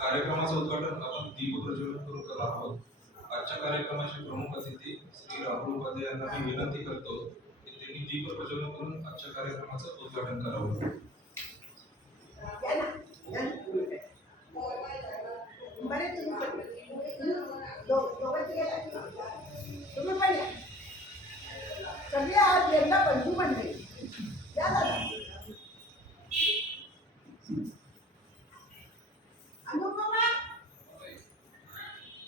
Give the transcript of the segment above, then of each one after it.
कार्यक्रमाचं उद्घाटन आपण दीपप्रज्वलन करून करणार आहोत. आजच्या कार्यक्रमाचे प्रमुख अतिथी श्री राहुल उपाध्ये यांना मी विनंती करतो की त्यांनी दीपप्रज्वलन करून आजच्या कार्यक्रमाचं उद्घाटन करावं. सगळे आज यंदा बंधू बनले. या दादा अनुपमा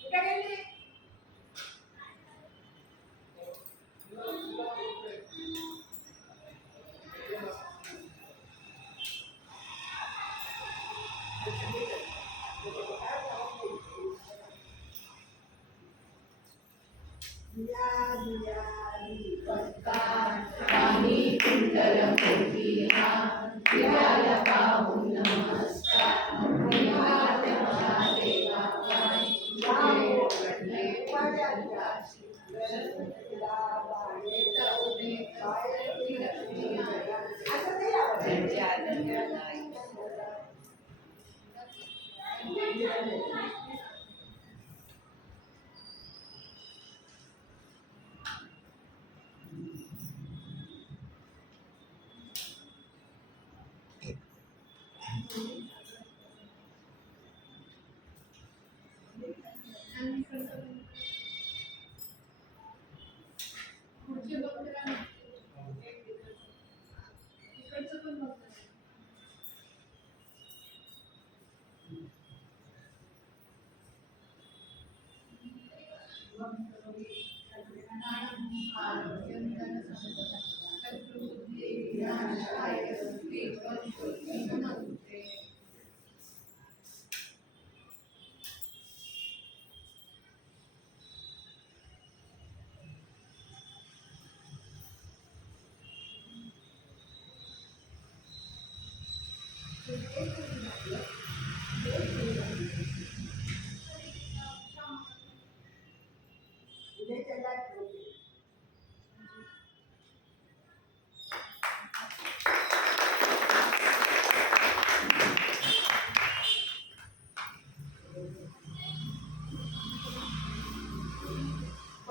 कुठे गेली? दिया दिया दीपकान पाणी कुंडल मोठीहा दिव्याला पाहून नमस्कार देवा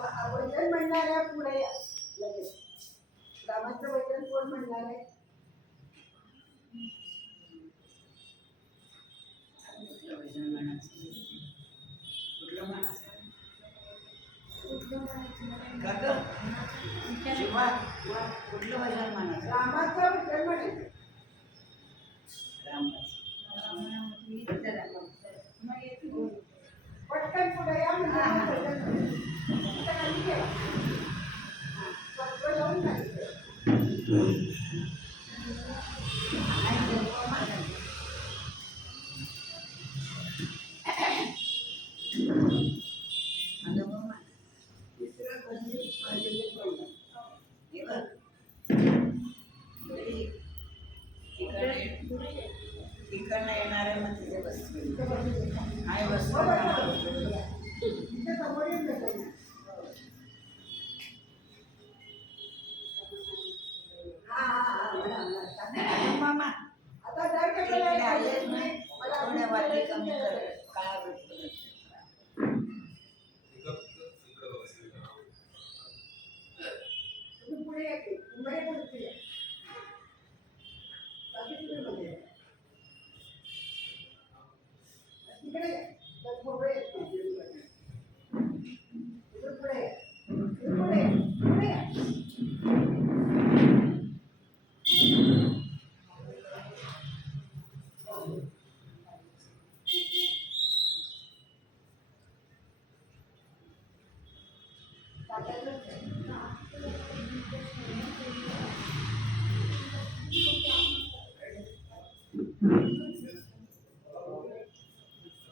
काय वचन म्हणणाऱ्या पुढे लगेच रामाचं वचन कोण म्हणणार आहे? कुठलं वचन म्हणायचं? रामाचं वचन म्हणायचं. पटकन पुढे या म्हणजे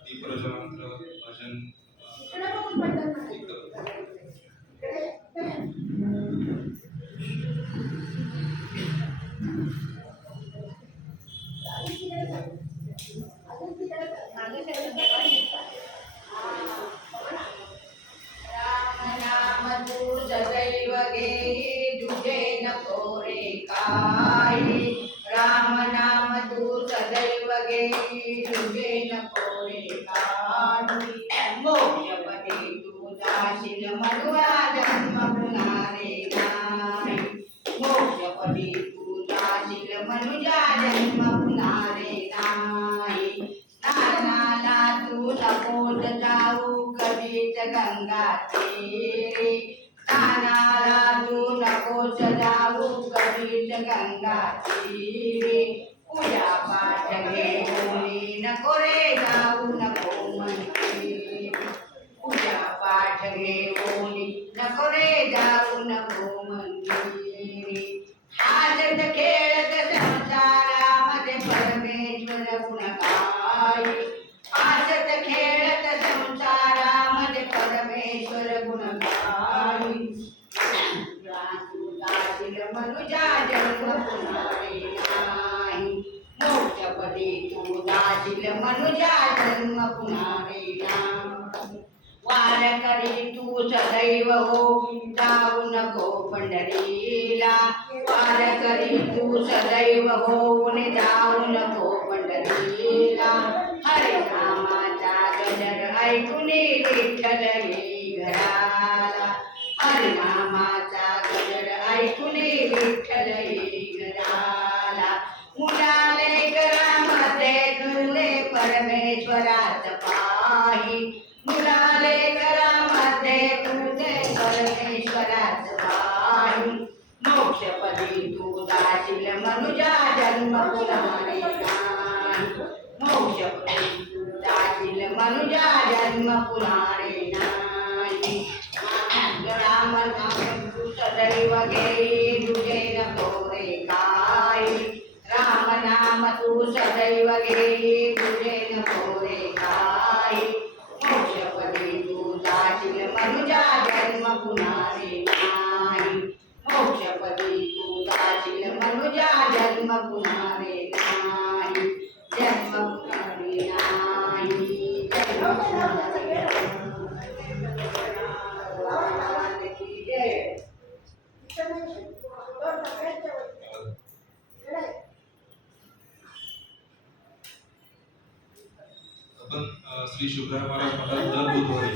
दीपप्रज्वलनानंतर भजन इकडे बघून पटकन म्हणायचं. एकदम इकडे, इकडे. अजून तिकडे जा. अजून तिकडे जा. मागे सगळं राम नाम तू सदैव घेई तुझे नको रे काही. राम नाम तू सदैव घेई तुझे नको रे काही. मोक्षपदी तू जाशील मनुरा जन्म पुन्हा रे नाही. मोक्षपदी तू जाशील मनुजा जन्म पुन्हा रे नाही. स्नानाला तू नकोस जाऊ कधीच गंगा तीरी. स्नानाला तू नकोस जाऊ कधीच गंगा तीरी. पूजा पाठ घेऊन नको रे जाऊ नको मंदिरी. पूजा पाठ घेऊन नको रे जाऊ नको मंदिरी. हाजत खेळत संसारामध्ये परमेश्वर गुणगाई. हाजत खेळत संसारामध्ये परमेश्वर गुणगाई. तू जाशील मनुजा जन्म पुन्हा रे नाही. मोक्षपदी तू जाशील मनुजा जन्म पुन्हा रे नाही. वारकरी तू सदैव हो जाऊ नको पंढरीला. वारकरी तू सदैव होऊन जाऊ नको पंढरीला. हरे नामाचा गजर ऐकून विठ्ठल येई घराला. हरे नामाचा गजर ऐकून विठ्ठल येई घराला. मुलाले घरामध्ये तुले परमेश्वराच पाही. मुलाले घरामध्ये तुझे परमेश्वराच पाही. मोक्षपदी तू जाशील मनुजा जन्म पुन्हा रे नाही. मोक्षपदी तू जाशील मनुजा जन्म पुन्हा रे नाही. राम नाम तू सदैव घेई तुझे नको रे काही. राम नाम तू सदैव घेई तुझे नको रे काही. मोक्षपदी तू जाशील मनुजा जन्म पुन्हा रे नाही. मोक्षपदी तू जाशील मनुजा जन्म पुन्हा रे नाही. जन्म पुन्हा रे नाही. जन्म पुन्हा रे नाही. भगवान की जय. इकडे नाही. दोन सगळ्यांच्या वर. इकडे. आपण श्री शिवराय महाराज मठात दर बुधवारी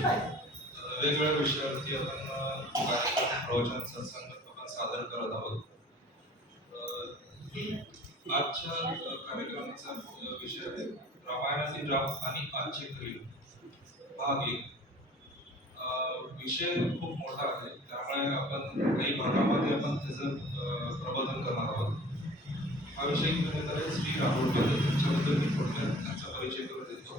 वेगवेगळ्या विषयावरती आपण कार्यक्रम प्रवचन सत्संग आपण सादर करत आहोत. आजच्या कार्यक्रमाचा विषय आहे रामायणातील राम आणि आजचे खरी भाग 1. विषय खूप मोठा आहे, त्यामुळे आपण काही भागामध्ये आपण त्याचं प्रबोधन करणार आहोत. हा विषय घेण्यात आला श्री राहुल पादे. त्यांच्याबद्दल मी थोडक्यात त्यांचा परिचय करून देतो.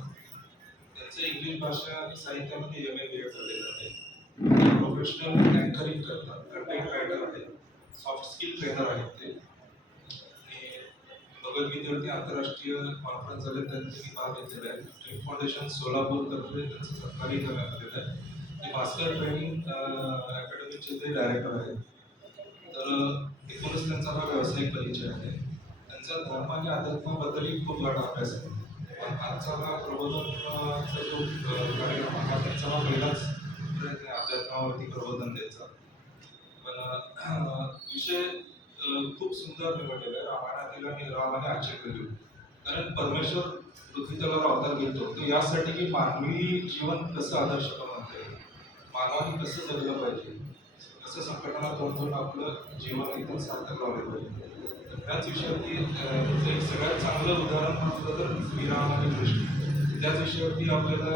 त्यांचं इंग्लिश भाषा आणि साहित्यामध्ये MA झालेलं आहे. ते प्रोफेशनल अँकरिंग करतात, कंटेंट रायटर आहेत, सॉफ्ट स्किल ट्रेनर आहेत ते. आणि भगवद्गीतेवरती आंतरराष्ट्रीय कॉन्फरन्स झाले त्यात त्यांनी भाग घेतलेला आहे. ड्रीम फाउंडेशन सोलापूर तर्फे त्यांचं सहकार्य करण्यात आलेलं आहे. ते भास्कर ट्रेनिंग अकॅडमीचे ते डायरेक्टर आहेत. तर एकूणच त्यांचा हा व्यावसायिक परिचय आहे. त्यांचा धर्म आणि अध्यात्माबद्दलही खूप गाढा अभ्यास आहे. पण आजचा हा प्रबोधनचा जो कार्यक्रम हा त्यांचा हा पहिलाच प्रयत्न आहे अध्यात्मावरती प्रबोधन द्यायचा. पण विषय खूप सुंदर निवडलेला आहे रामायणातील आणि राम आणि आजचे कलियुग. कारण परमेश्वर पृथ्वी तलावर अवतार घेतो तो यासाठी की मानवी जीवन कसं आदर्श बनवता येईल, मानवाने कसं जगलं पाहिजे, कसं संकटांना तोंड देऊन आपलं जीवन एकदम सार्थक लावलं पाहिजे. तर त्याच विषयावरती त्याचं एक सगळ्यात चांगलं उदाहरण म्हटलं तर श्रीराम आणि कृष्ण. त्याच विषयावरती आपल्याला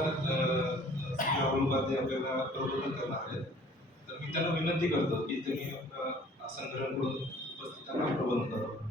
श्री राहुल गांधी आपल्याला प्रबोधन करणार आहेत. तर मी त्यांना विनंती करतो की त्यांनी आसन ग्रहण करून उपस्थितांना प्रबोधन करावं.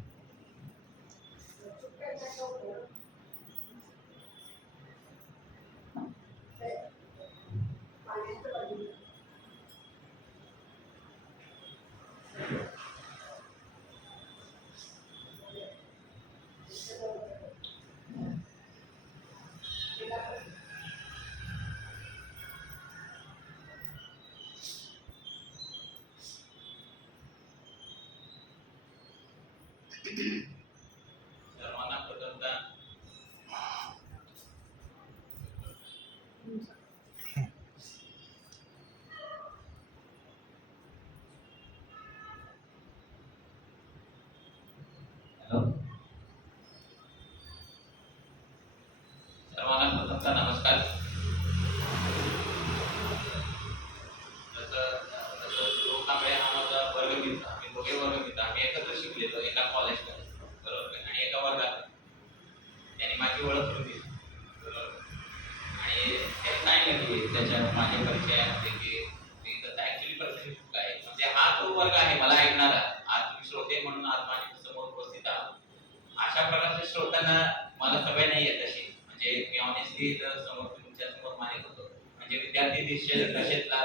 विद्यार्थी दशेतला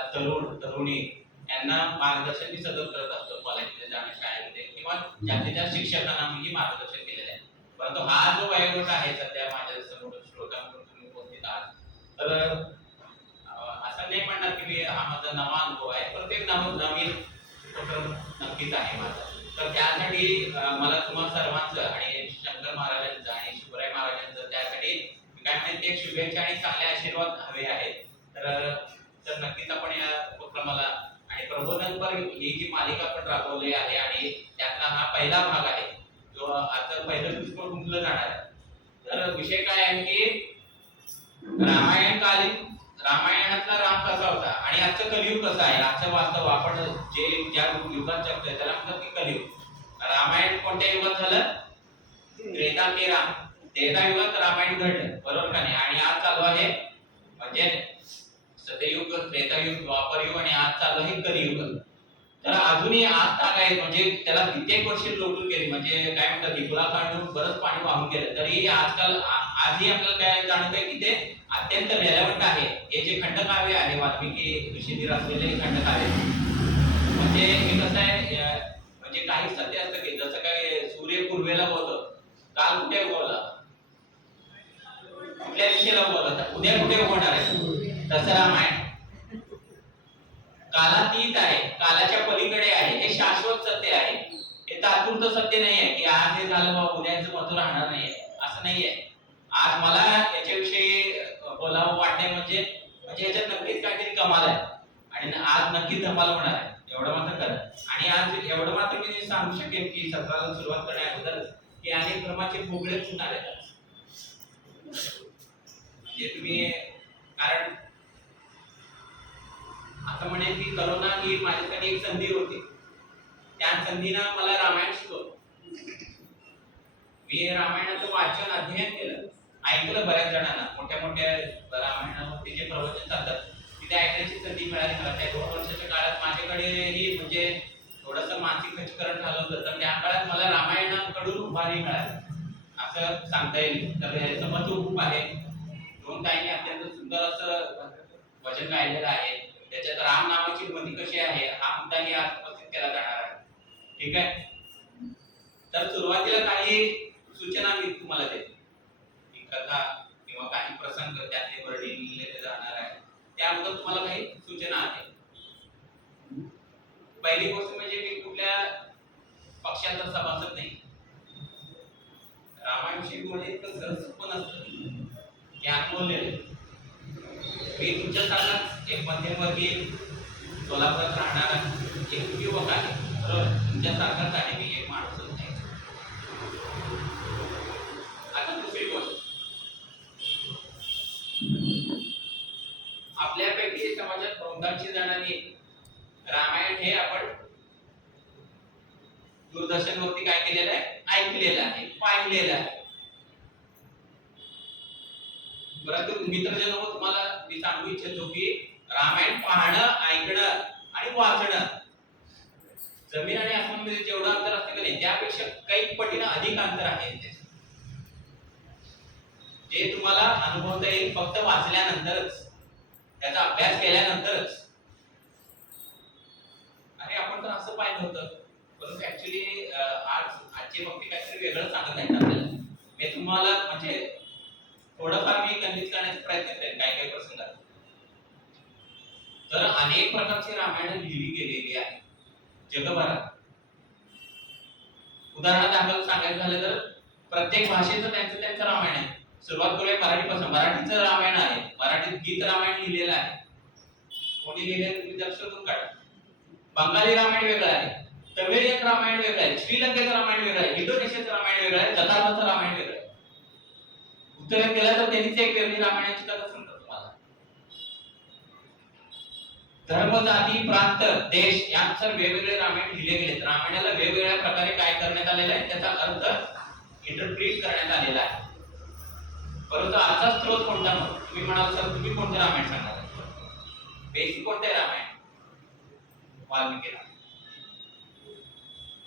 तरुणी यांना मार्गदर्शन मी सतत करत असतो कॉलेजमध्ये जाण्या शाळेमध्ये किंवा जास्तीत जास्त शिक्षकांना मी मार्गदर्शन केलेलं आहे. परंतु हा जो वयोगट आहे सध्या माझ्या समोर श्रोत्यांकडून तुम्ही उपस्थित आहात तर असं नाही म्हणणार की मी हा माझा नवा अनुभव आहे, प्रत्येक नवीन उपक्रम नक्कीच आहे माझा. तर त्यासाठी मला तुम्हाला सर्वांचं आणि शंकर महाराजांचं आणि शिवराय महाराजांचं त्यासाठी काय म्हणते एक शुभेच्छा आणि चांगले आशीर्वाद हवे आहेत. तर नक्कीच आपण या उपक्रमाला आणि प्रबोधनपर ही जी मालिका आपण राबवली आहे आणि त्यातला हा पहिला भाग आहे जो आता पहिलं पुष्प गुंतलं जाणार आहे. तर विषय काय आहे की रामायणातला राम कसा होता आणि आजचं कलियुग कसं आहे, आजचं वास्तव आपण ज्या युगात जगतोय त्याला म्हणतात की कलियुग. रामायण कोणत्या युगात झालं? त्रेता ते राम. त्रेता युगात रामायण घडलं, बरोबर का नाही? आणि आज चालू आहे म्हणजे सत्ययुग, त्रेतायुग, द्वापरयुग आणि आज चालू आहे कलियुग. तर अजूनही आज ताग आहे म्हणजे त्याला कित्येक वर्ष लोटून गेली म्हणजे काय म्हणतात दिपुला काढून बरंच पाणी वाहून गेलं तरी आजकाल आजही आपल्याला काय जाणवत आहे की ते अत्यंत रेलेव्हंट आहे. हे जे खंडकाव्य आहे वाल्मिकी ऋषींनी रचलेले खंडकाव्य म्हणजे हे कसं आहे म्हणजे काही सत्य असतं की जसं काय सूर्य पूर्वेला होतो, काल कुठे उगवला, कुठल्या दिशेला उगवला, उद्या कुठे उगवणार आहे, तसं रामायण कालातीत आहे, कालाच्या पलीकडे आहे. हे शाश्वत सत्य आहे, हे तात्पुरतं सत्य नाही आहे की आज हे झालं बाबा उद्याचं महत्व राहणार नाहीये, असं नाहीये. आज मला याच्याविषयी बोलावं वाटणे म्हणजे याच्यात नक्कीच काहीतरी कमाल आहे आणि आज नक्कीच धमाल होणार आहे एवढं मात्र करा. आणि आज एवढं मात्र मी सांगू शकेन की सत्राला सुरुवात करण्याअगोदर की अनेक धर्माचे फुगडे फुटणार आहेत म्हणजे तुम्ही कारण असं म्हणेन की करोना ही माझ्यासाठी एक संधी होती. त्या संधीनं मला रामायण शिकवलं. मी रामायणाचं वाचन अध्ययन केलं, ऐकलं बऱ्याच जणांना मोठ्या रामायणावरती जे प्रवचन चालतात तिथे ऐकण्याची संधी मिळाली मला. त्या 2 वर्षाच्या काळात माझ्याकडे म्हणजे थोडंसं मानसिक खच्चीकरण झालं होतं तर त्या काळात मला रामायणाकडून उभारी मिळाली असं सांगता येईल. तर याचं महत्व खूप आहे. 2 ताईंनी अत्यंत सुंदर असं वचन गायलेलं आहे. त्याच्यात राम नामाची मती कशी आहे हा मुद्दाही आज उपस्थित केला जाणार आहे. ठीक आहे. तर सुरुवातीला काही सूचना मी तुम्हाला देतो. कथा किंवा काही प्रसंग त्यातले वर्णिले जाणार आहे त्याबद्दल तुम्हाला काही सूचना आहेत. पहिली गोष्ट म्हणजे मी कुठल्या पक्षाचा सभासद नाही. रामायणविषयी म्हणजे इतकं सरसप नसतं हे अनुभवलेलं. मी तुमच्यासारखाच एक मध्यमवर्गीय सोलापुरात राहणारा एक युवक आहे, बरोबर? तुमच्यासारखाच आहे मी, एक माणूसच नाही. आता दुसरी गोष्ट आपल्यापैकी समाजात बहुतांशी जणांनी रामायण हे आपण दूरदर्शनवरती काय केलेलं आहे, ऐकलेलं आहे, पाहिलेलं आहे. परंतु मित्रजन तुम्हाला मी सांगू इच्छितो की रामायण पाहणं, ऐकणं आणि वाचणं जमीन आणि आसमानामध्ये जेवढं अंतर असतं की नाही त्यापेक्षा काही पटीनं अधिक अंतर आहे. जे तुम्हाला अनुभवता येईल फक्त वाचल्यानंतरच, त्याचा अभ्यास केल्यानंतरच. अरे आपण तर असं पाहिलं होतं परंतु ऍक्च्युली आजचे वक्ते काहीतरी वेगळं सांगत आहेत आपल्याला. मी तुम्हाला म्हणजे थोडंफार मी कन्व्हिन्स करण्याचा प्रयत्न करेन काही प्रसंगात. तर अनेक प्रकारची रामायण लिहिली गेलेली आहे जगभरात. उदाहरणादाखल सांगायचं झालं तर प्रत्येक भाषेचं त्यांचं रामायण आहे. सुरुवात करूया मराठीपासून. मराठीचं रामायण आहे, मराठीत गीत रामायण लिहिलेलं आहे. कोणी लिहिले तुम्ही दक्षतून काढा. बंगाली रामायण वेगळं आहे, तमिळियन रामायण वेगळं आहे, श्रीलंकेचं रामायण वेगळं आहे, इंडोनेशियाचं रामायण वेगळं आहे, जकार्ताचं रामायण वेगळं आहे. उत्तरेत गेला तर त्यांनीच एक वेगळी रामायणाची कथा सांगतात तुम्हाला. धर्म, जाती, प्रांत, देश यानुसार वेगवेगळे रामायण लिहिले गेले. रामायणाला वेगवेगळ्या प्रकारे काय करण्यात आलेला आहे त्याचा अर्थ इंटरप्रिट करण्यात आलेला आहे. परंतु आजचा स्रोत कोणता? मग तुम्ही म्हणाल सर तुम्ही कोणतं रामायण सांगणार? बेसिक कोणतं आहे रामायण? वाल्मिकी रामायण.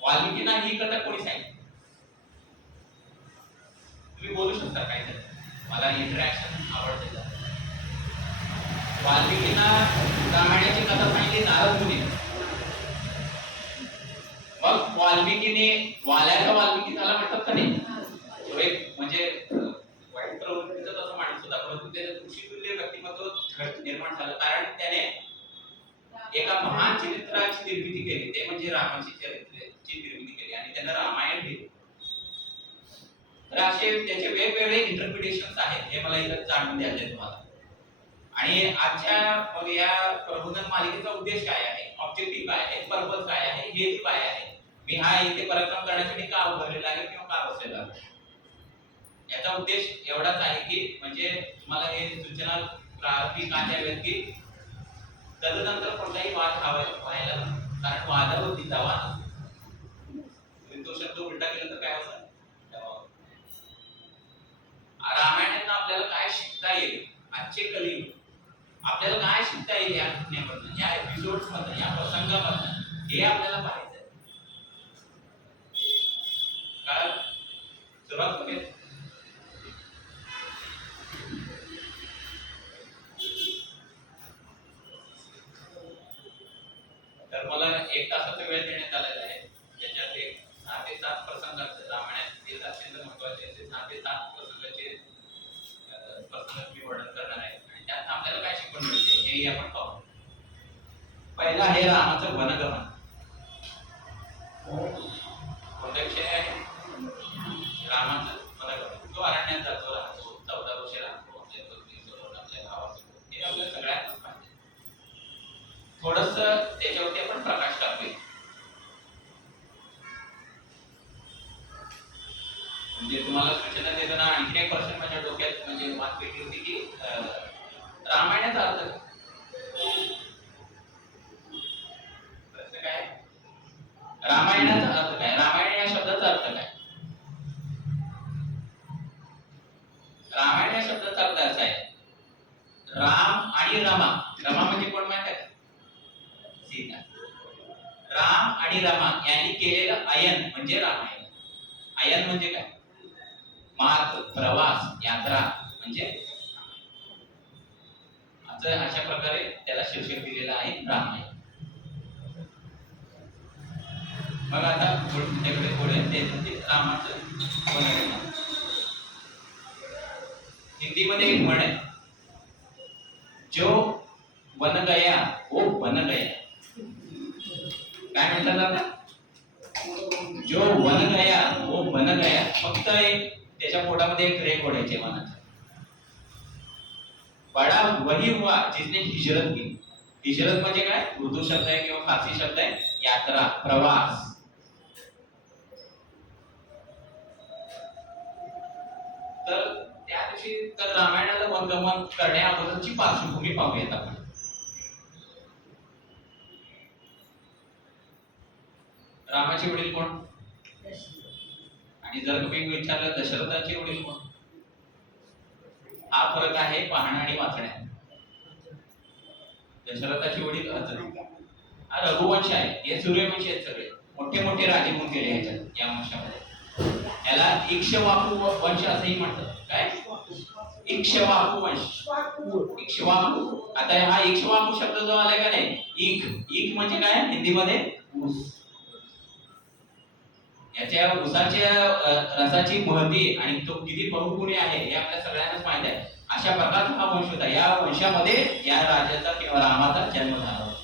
वाल्मिकींना ही कथा कोणी सांगितली? तुम्ही बोलू शकता काय? मला इंटरॅक्शन आवडते. वाल्मिकींना रामायणाची कथा सांगितली नारद मुनी. मग वाल्याचा वाल्मिकी झाला म्हणतात का नाही. तो एक म्हणजे वाईट प्रवृत्तीचा तसा माणूस होता, परंतु त्याचं ऋषितुल्य व्यक्तिमत्व निर्माण झालं, कारण त्याने एका महान चरित्राची निर्मिती केली, ते म्हणजे रामाची चरित्राची निर्मिती केली आणि त्यांना रामायण लिहिलं. तर असे त्याचे वेगवेगळे इंटरप्रिटेशन्स आहेत, हे मला इथं जाणून द्यायचे तुम्हाला. आणि आजच्या मग या प्रबोधन मालिकेचा उद्देश काय आहे, ऑब्जेक्टिव्ह काय आहे, पर्पज काय आहे, हेतू काय आहे, मी हा इथे पराक्रम करण्यासाठी का उभारलेला आहे किंवा का बसलेला आहे. याचा उद्देश एवढाच आहे की म्हणजे तुम्हाला हे सूचना प्रारंभी का द्याव्यात की तदनंतर कोणताही वाद व्हायला नको. कारण वादावरती जावा तो शब्द उलटा केला तर काय होतं. रामायणातून आपल्याला काय शिकता येईल, आजचे कलियुग आपल्याला काय शिकता येईल या घटनेमधून, या एपिसोड्स मधून, या प्रसंगामधून, हे आपल्याला पाहायचं आहे. कारण सुरुवात करूया. तर मला 1 तासाचा वेळ देण्यात आलेला आहे, त्याच्यात एक 6 ते 7 प्रसंगाचे रामायणातील अत्यंत महत्त्वाचे असे 6 ते 7 प्रसंगाचे प्रसंग मी वर्णन करणार आहे आणि त्यात आपल्याला काय शिकवण मिळते हेही आपण पाहू. पहिला आहे रामाचं वनगमन. कोणता विषय आहे रामाचं वनगमन. तो अरण्यात जातो, राहतो, 14 वर्षे राहतो, आपल्या पत्नीसोबत, आपल्या भावासोबत, हे आपल्या सगळ्यांनाच पाहिजे. थोडस त्याच्यावरती आपण प्रकाश टाकूया. म्हणजे तुम्हाला सूचना देताना आणखी एक प्रश्न माझ्या डोक्यात म्हणजे वाद पेटली होती की रामायणाचा अर्थ काय. प्रश्न काय, रामायणाचा अर्थ काय, रामायण या शब्दाचा अर्थ काय. रामायण या शब्दाचा अर्थ असा आहे, राम आणि रमा. रमा म्हणजे कोण माहिती आहे, सीता. राम आणि रमा यांनी केलेलं अयन म्हणजे रामायण. अयन म्हणजे काय, मार्ग, प्रवास, यात्रा म्हणजे अशा प्रकारे त्याला शीर्षक दिलेलं आहे रामायण. मग आता पुढे ते रामाचं वनगमन. हिंदीमध्ये एक म्हण आहे, जो वन गया वो बन गया. काय म्हणतात आता, जो वन गया वो बन गया. फक्त एक त्याच्या पोटामध्ये एक रेख ओढायचे मनाचं. बडा वही हुआ जिसने हिजरत की. हिजरत म्हणजे काय, उर्दू शब्द आहे किंवा फारसी शब्द आहे, यात्रा, प्रवास. तर त्या दिवशी तर रामायणाला वनगमन करण्या अगोदरची पार्श्वभूमी पाहूयात आपण. रामाचे वडील कोण, आणि जर तुम्ही विचारलं दशरथाचे वडील कोण, हा फरक आहे पाहणं आणि वाचण्यात. दशरथाचे वडील हा रघुवंश आहे, हे सूर्यवंशी आहेत, सगळे मोठे मोठे राजे होऊन गेले ह्याच्यात या वंशामध्ये. याला इक्ष्वाकु वंश असंही म्हणतात. काय, इक्ष्वाकु वंश, इक्ष्वाकु. आता हा इक्ष्वाकु शब्द जो आलाय का नाही, इक म्हणजे काय हिंदीमध्ये ऊस. याच्या ऊसाच्या रसाची महती आणि तो किती बहुगुणी आहे हे आपल्या सगळ्यांनाच माहित आहे. अशा प्रकारचा हा वंश होता. या वंशामध्ये या राजाचा किंवा रामाचा जन्म झाला होता.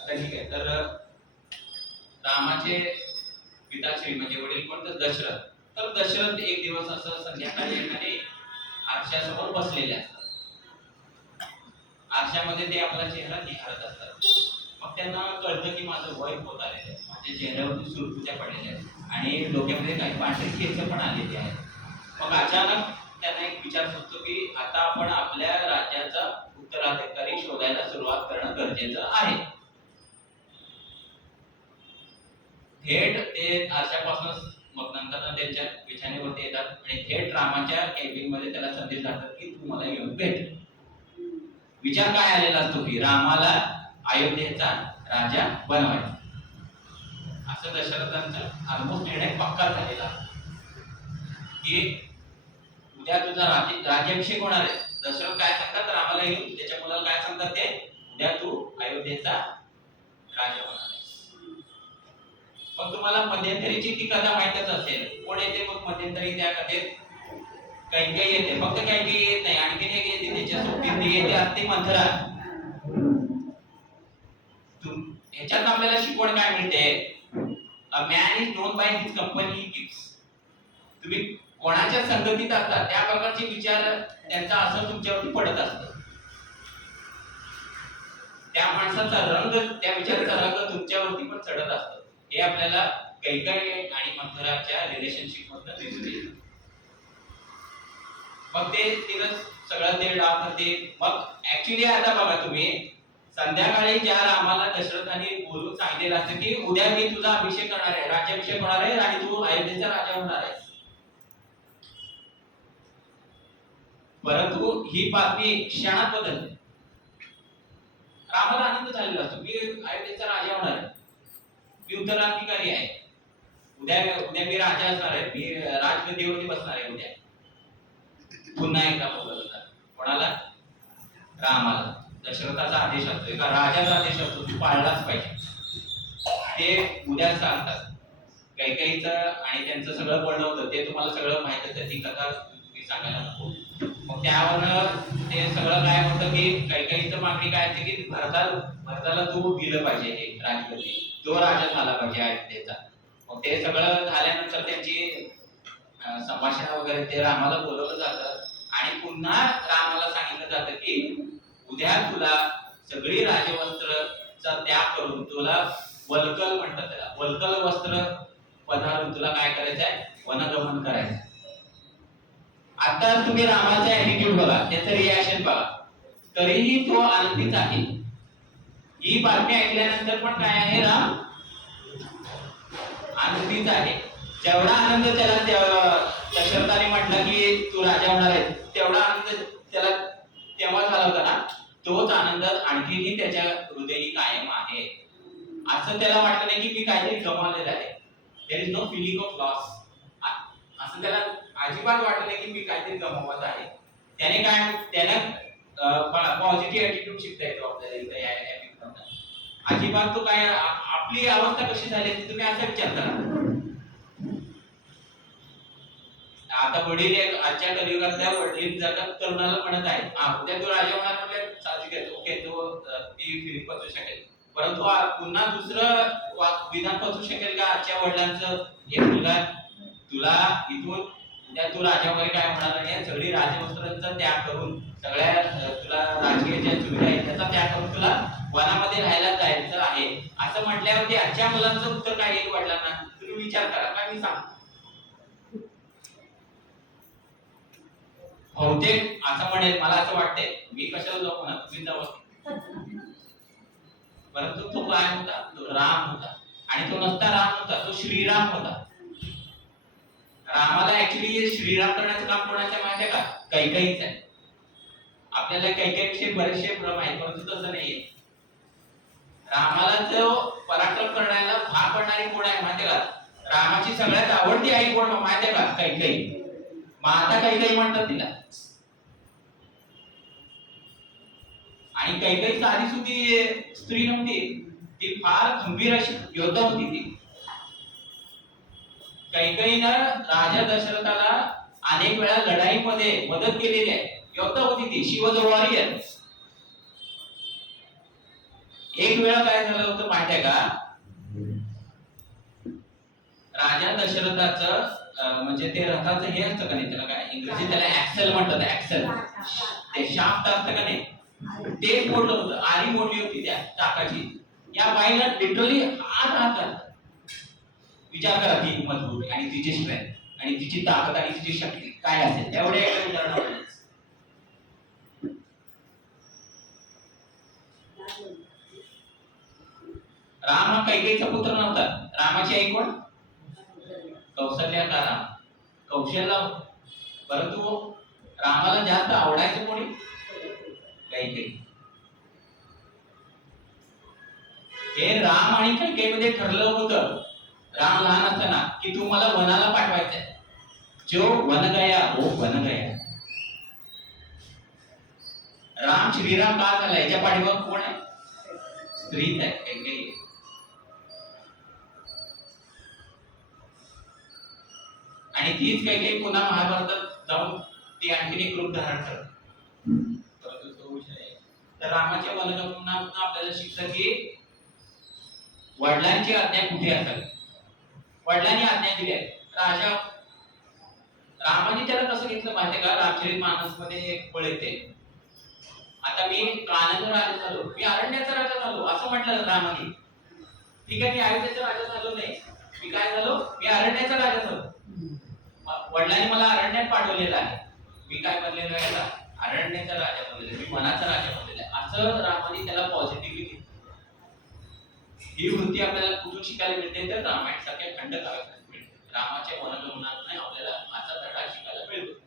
आता ठीक आहे, तर रामाचे पिताश्री म्हणजे वडील कोण, तर दशरथ. तर दशरथ एक दिवस असं संध्याकाळी एखादे आरशासमोर बसलेले असतात. आरशामध्ये ते आपला चेहरा निहाळत असतात. मग त्यांना कळतं की माझं वय होत आलेलं आहे, माझ्या चेहऱ्यावरती सुरकुत्या पडलेल्या आहेत आणि डोक्यामध्ये काही पांढरे केस पण आलेले आहेत. मग अचानक त्यांना एक विचार सुचतो की आता आपण आपल्या राज्याचा उत्तराधिकारी शोधायला सुरुवात करणं गरजेचं आहे. थेट ते आरशापासून मग नंतर त्यांच्या बिछाण्यावरती येतात आणि थेट रामाच्या कॅबिन मध्ये त्याला संदेश टाकतात की तू मला येऊन भेट. विचार काय आलेला असतो की रामाला अयोध्येचा राजा बनवायचा. असं दशरथांचा ऑलमोस्ट निर्णय पक्का झालेला की उद्या तुझा राज्याभिषेक होणार आहे दशरथ काय सांगतात रामाला येऊन त्याच्या मुलाला काय सांगतात ते उद्या तू अयोध्येचा राजा होणार आहेस. मग तुम्हाला मध्यंतरीची ती कथा माहितच असेल. कोण येते मग मध्यंतरी त्या कथेत? कैकेयी येते. फक्त कैकेयी येत नाही, आणखीन एक येते त्याच्या सोबतीत ती येते असते मंथरा. ह्याच्यात आपल्याला शिकवण काय मिळते? A man is known by his company he keeps. तुम्ही कोणाच्या संगतीत असता त्या प्रकारचे विचार त्यांचा असर तुमच्यावरती पडत असतो. त्या माणसाचा रंग, त्या विचाराचा रंग तुमच्यावरती पण चढत असतो. हे आपल्याला कैकेयी आणि मंथराच्या रिलेशनशिप मधनं दिसून येतं. मग ते तिनं सगळं ते डाव करते. मग ऍक्च्युली आता बघा तुम्ही, संध्याकाळी ज्या रामाला दशरथाने बोलून सांगितलेलं असतं की उद्या मी तुझा अभिषेक करणार आहे, राज्याभिषेक होणार आहे आणि तू अयोध्येचा राजा होणार आहे. परंतु ही बातमी क्षणात बदलते. रामाला आनंद झालेला असतो, मी अयोध्येचा राजा होणार आहे, मी उत्तराधिकारी आहे, उद्या उद्या मी राजा असणार आहे, मी राजगद्दीवरती बसणार आहे उद्या. पुन्हा एकदा बोलवलं कोणाला? रामाला. दशरथाचा आदेश असतो, एका राजाचा आदेश असतो, तो पाळलाच पाहिजे. ते उद्या सांगतात. कैकेयीचं आणि त्यांचं सगळं बोलणं होतं ते तुम्हाला सगळं माहितच आहे, ती कथा मी सांगायला नको. मग त्यावर ते सगळं काय होतं की कैकेयीचं मागणी काय असते की भरताला तू दिलं पाहिजे हे राजगद्दी, तो राजा झाला पाहिजे अयोध्येचा. मग ते सगळं झाल्यानंतर त्यांची संभाषण वगैरे ते रामाला बोलवलं जातं आणि पुन्हा रामाला सांगितलं जातं की उद्या तुला सगळी राजवस्त्रचा त्याग करून तुला वल्कल म्हणतात, त्याला वल्कल वस्त्र पधारून तुला काय करायचंय? वनगमन करायचं. आता तुम्ही रामाचा ऍटिट्यूड बघा, त्याचं रिॲक्शन बघा, तरीही तो आनंदीच आहे. ही बातमी ऐकल्यानंतर पण काय आहे? राम आनंदीच आहे. जेवढा आनंद त्याला दशरथाने म्हटलं की तू राजा होणार आहे, तेवढा आनंद त्याला तेव्हा झाला होता ना, तोच आनंद आणखीही त्याच्या हृदयी कायम आहे. असं त्याला वाटलं नाही की मी काहीतरी गमावलेलं आहे. There is no feeling of loss. असं त्याला अजिबात वाटलं नाही की मी काहीतरी गमावत आहे. त्याने पॉझिटिव्ह ऍटिट्यूड शिकता येतो आपल्याला इथं या एपिसोडमध्ये. अजिबात तो काय आपली अवस्था कशी झाली ती तुम्ही असा विचार करा. आता वडील आजच्या कलियुगातल्या वडील जर तरुणाला म्हणत आहे उद्या तो राजा होणार म्हणजे साहजिक आहे, ओके तो ती फिलिंग पचवू शकेल. परंतु पुन्हा दुसरं विधान पचवू शकेल का आजच्या वडिलांचं? हे मुलगा तुला इथून उद्या तू राजा वगैरे काय होणार नाही, सगळी राजवस्त्रांचा त्याग करून सगळ्या तुला राजकीय ज्या सुविधा आहेत त्याचा त्याग करून तुला वनामध्ये राहायला जायचं आहे असं म्हटल्यावरती आजच्या मुलांचं उत्तर काय येईल वडिलांना? तुम्ही विचार करा. काय मी सांग बहुतेक असं म्हणेल, मला असं वाटतंय मी कशाला जाऊ म्हणा, तुम्ही जावं. परंतु तो काय होता? तो राम होता. आणि तो नसता राम होता, तो श्रीराम होता. रामाला ऍक्च्युली श्रीराम करण्याचं काम कोणाचं माहिती आहे का? कैकेयीच आहे. आपल्याला कैकेयीविषयी बरेचसे भ्रम आहेत, परंतु तसं नाहीये. रामाला जो पराक्रम करण्याला भाग पडणारी कोण आहे माहिती आहे का? रामाची सगळ्यात आवडती आई कोण माहिती आहे का? कैकेयी. माता कैकेयी म्हणतात तिला. आणि कैकेयी साधी सुधी स्त्री नव्हती, ती फार खंबीर अशी योद्धा होती ती. कैकेयीनं राजा दशरथाला अनेक वेळा लढाईमध्ये मदत केलेली आहे. योद्धा होती ती, शी वॉज अ वॉरियर. एक वेळा काय झालं होतं माहिती आहे का? राजा दशरथाचं म्हणजे ते रथाचं हे असतं का नाही, त्याला काय इंग्रजी त्याला ऍक्सेल म्हणतात, ऍक्सेल. ते शाफ्ट असतं का नाही, ते मोडलं होतं. आरी मोडली होती त्या चाकाची. या बाईला लिटरली हात विचार करा, ती मजबूत आणि तिची स्ट्रेंथ आणि तिची ताकद आणि तिची शक्ती काय असेल. एवढे उदाहरण. राम हा कैकेयीचा पुत्र नव्हता. रामाची आई कोण? कौशल्या का राम? कौशल्या. परंतु रामाला जास्त आवडायचं कोणी? कैकेयी. हे राम आणि कैकेयीमध्ये ठरलं होतं राम लहान असताना की तू मला वनाला पाठवायचंय. जो वन गया वो बन गया. राम श्रीराम का झाला याच्या पाठीमाग कोण आहे? स्त्रीच आहे, कैकेयी आहे. आणि तीच कैकेयी पुन्हा महाभारतात जाऊन ती आणखीन एक रूप धारण करते. परंतु तो विषय आहे. तर रामाच्या वनगमनातून आपल्याला शिकतं की वडिलांची आज्ञा कुठे असावी. वडिलांनी आज्ञा दिली आहे. राजा रामाने त्याला कसं घेतलं माहिती का? रामचरित मध्ये एक पळ येते, आता मी कानचा राजा झालो, मी अरण्याचा राजा झालो असं म्हटलं रामाने. ठीक आहे, मी अयोध्येचा राजा झालो नाही, मी काय झालो? मी अरण्याचा राजा झालो. वडिलांनी मला अरण्यात पाठवलेलं आहे, मी काय बनलेलो आहे? अरण्याचा राजा बनलेलो, मी मनाचा राजा बनलेला आहे. असं रामाने त्याला पॉझिटिव्हिटी. ही वृत्ती आपल्याला कुठून शिकायला मिळते? तर रामायण सारख्या खंड काव्यातून मिळते. रामाच्या वनगमनातून आपल्याला असा धडा शिकायला मिळतो.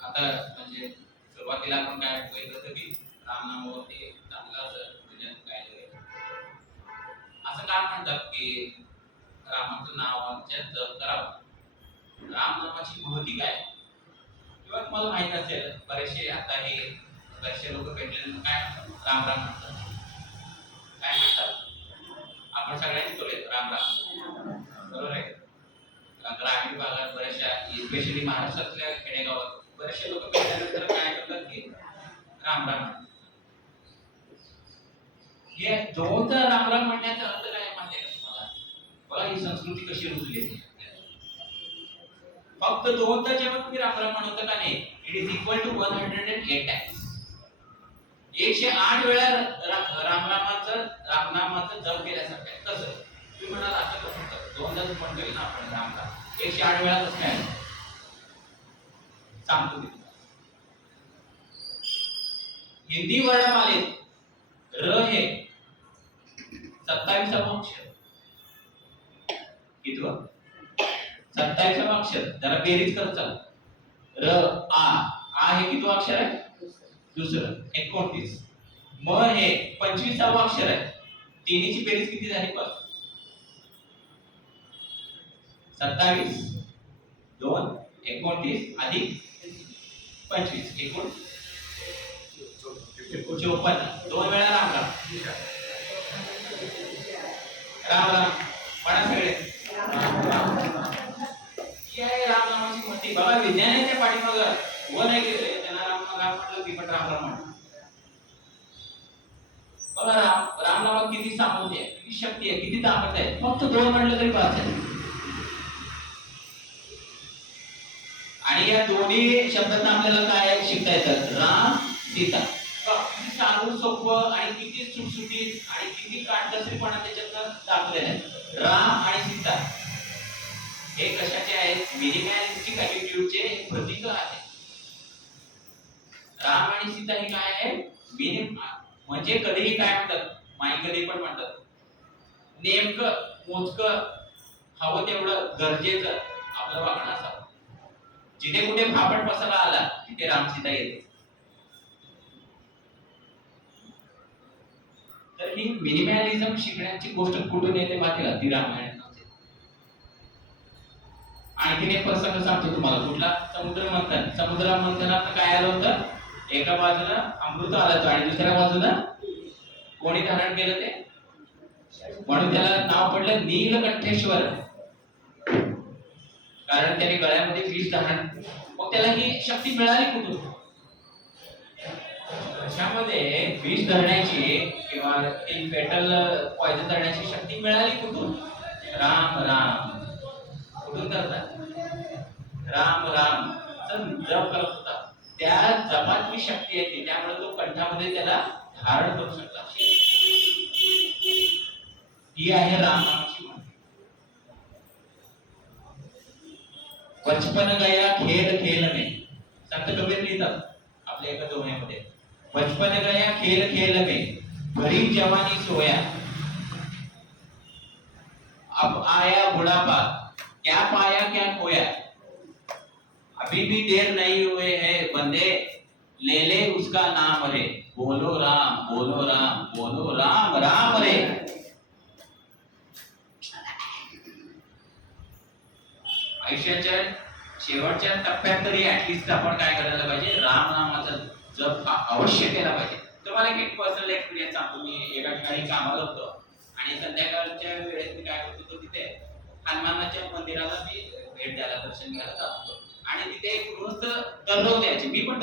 आता म्हणजे सुरुवातीला आपण काय बघितलं होतं की रामनामावरती चांगलं असं पूजन काय असं काय म्हणतात की रामाचं नावाच्या जप करावं. रामनामाची महती काय? किंवा तुम्हाला माहित असेल बरेचसे आता हे बरेचसे लोक भेटले काय म्हणतात? राम राम म्हणतात. काय म्हणतात? आपण सगळ्यांनी बोलले राम राम, बरोबर आहे. ग्रामीण भागात बऱ्याचशा स्पेशली महाराष्ट्रातल्या खेडेगावात बरेचसे लोक भेटल्यानंतर काय करतात की राम राम. हे दोनदा राम राम म्हणण्याचा अर्थ काय माहिती आहे का तुम्हाला? बघा ही संस्कृती कशी रुजली आहे. फक्त दोनदा जेव्हा तुम्ही राम राम म्हणता का नाही, it is equal to 108 times. 108 वेळा रामनामाचं जप केल्यासारखं आहे. कसं तुम्ही म्हणाल असं कसं? दोनदाच म्हणतोय ना आपण राम राम, 108 वेळा कसं काय सांगतो मी. हिंदी वर्णमालेत र हे 27वां अक्षर. कितवं? 27वां अक्षर. जरा बेरीज करत चाल. र आ हे कितवं अक्षर आहे? दुसरं. 29. म हे 25वां अक्षर आहे. तिन्हीची बेरीज किती झाली? बघ 27 2 29 अधिक 25 एकूण 54. दोन वेळा राम राम. राम राम म्हणा सगळे. राम नामाची महती बघा. विज्ञानाच्या पाठीमागं व नाही गेले, त्यांना राम राम म्हटलं की पण राम राम म्हणतात. बघा राम नामात किती सामर्थ्य आहे, किती शक्ती आहे, किती ताकद आहे. फक्त दोन म्हटलं तरी बास आहे. आणि या दोन्ही शब्दात आपल्याला काय शिकता येतात? राम सीता. किती साधं सोपं आणि किती सुटसुटीत आणि किती काटकसरीपणा त्याच्यात दाखवलेला आहे. राम आणि सीता हे कशाचे आहेत? मिनिमॅलिस्टिक ॲटिट्यूडचे प्रतीक आहे. राम आणि सीता हे काय आहे? म्हणजे कधीही काय म्हणतात? माई कधी पण म्हणतात नेमकं मोजकं हवं तेवढं गरजेचं आपलं वागणं असावं. जिथे कुठे फापट पसरा आला तिथे राम सीता येते. तर ही मिनिमॅलिझम शिकण्याची गोष्ट कुठून येते माहिती का? ती रामायणात. आणखीन एक प्रसंग सांगतो तुम्हाला. कुठला? समुद्र मंथन. समुद्र मंथनात काय आलं होतं? एका बाजूला अमृत आलं होतं आणि दुसऱ्या बाजूला कोणी धारण केलं ते? म्हणून त्याला नाव पडलं नीलकंठेश्वर. कारण त्याने गळ्यामध्ये विष धारण. मग त्याला ही शक्ती मिळाली कुठून? कशामध्ये विष धरण्याची किंवा फेटल पॉइझन धरण्याची शक्ती मिळाली कुठून? राम राम. कुठून करतात? राम राम जप करत होता. त्या जपातली शक्ती आहे, त्यामुळे तो कंठामध्ये त्याला धारण करू शकला. ही आहे राम नामाची महती. बचपन गया खेल खेल में. संत कबीर लिहितात आपल्या एका दोह्यामध्ये, बचपन गया खेल खेल में भरी जवानी सोया, अब आया बुढ़ापा क्या पाया क्या खोया, अभी भी देर नहीं हुए है बंदे ले ले उसका नाम रे, बोलो राम बोलो राम बोलो राम राम रे. आयुष्याच्या शेवटच्या टप्प्यात तरी ऍटलिस्ट आपण काय करायला पाहिजे, रामनामाचा जप अवश्य केला पाहिजे. तुम्हाला एक पर्सनल एक्सपिरियन्स सांगतो. मी एका ठिकाणी कामाला होतो आणि संध्याकाळच्या वेळेत मी काय करतो, तो तिथे हनुमानाच्या मंदिराला मी भेट द्यायला, दर्शन घ्यायला जात होतो आणि तिथे एक गृहस्थ दररोज यायचे. मी पण